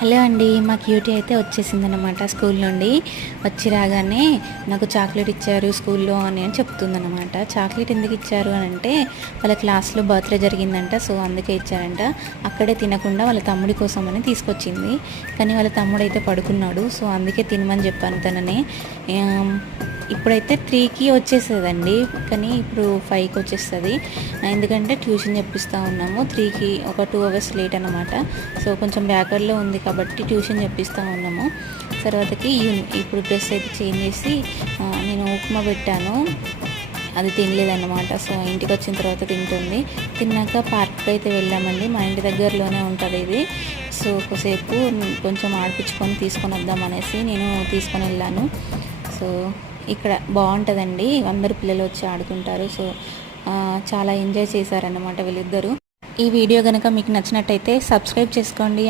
Hello అండి, మా cutie అయితే వచ్చేసిందనమాట స్కూల్ నుండి. వచ్చి రాగానే నాకు చాక్లెట్ ఇచ్చారు స్కూల్లో అని చెప్తుందనమాట. చాక్లెట్ ఎందుకు ఇచ్చారు అని అంటే వాళ్ళ క్లాస్లో బర్త్డే జరిగిందంట, సో అందుకే ఇచ్చారంట. అక్కడే తినకుండా వాళ్ళ తమ్ముడి కోసం అని తీసుకొచ్చింది. కానీ వాళ్ళ తమ్ముడు అయితే పడుకున్నాడు, సో అందుకే తినమని చెప్పాను తనని. ఇప్పుడైతే 3కి వచ్చేసేదండి, కానీ ఇప్పుడు 5కి వచ్చేస్తుంది. ఎందుకంటే ట్యూషన్ చెప్పిస్తూ ఉన్నాము. 3కి ఒక 2 అవర్స్ లేట్ అనమాట. సో కొంచెం బ్యాక్వర్డ్లో ఉంది కాబట్టి ట్యూషన్ చెప్పిస్తూ ఉన్నాము. తర్వాతకి ఇప్పుడు డ్రెస్ అయితే చేంజ్ చేసి నేను ఉప్మా పెట్టాను, అది తినలేదన్నమాట. సో ఇంటికి వచ్చిన తర్వాత తింటుంది. తిన్నాక పార్క్కి అయితే వెళ్ళామండి, మా ఇంటి దగ్గరలోనే ఉంటుంది ఇది. సో కొద్దిసేపు కొంచెం ఆడిపించుకొని తీసుకొని వద్దామనేసి నేను తీసుకొని వెళ్ళాను. సో ఇక్కడ బాగుంటుందండి, అందరు పిల్లలు వచ్చి ఆడుకుంటారు. సో చాలా ఎంజాయ్ చేశారన్నమాట వీళ్ళిద్దరూ. ఈ వీడియో కనుక మీకు నచ్చినట్టయితే సబ్స్క్రైబ్ చేసుకోండి.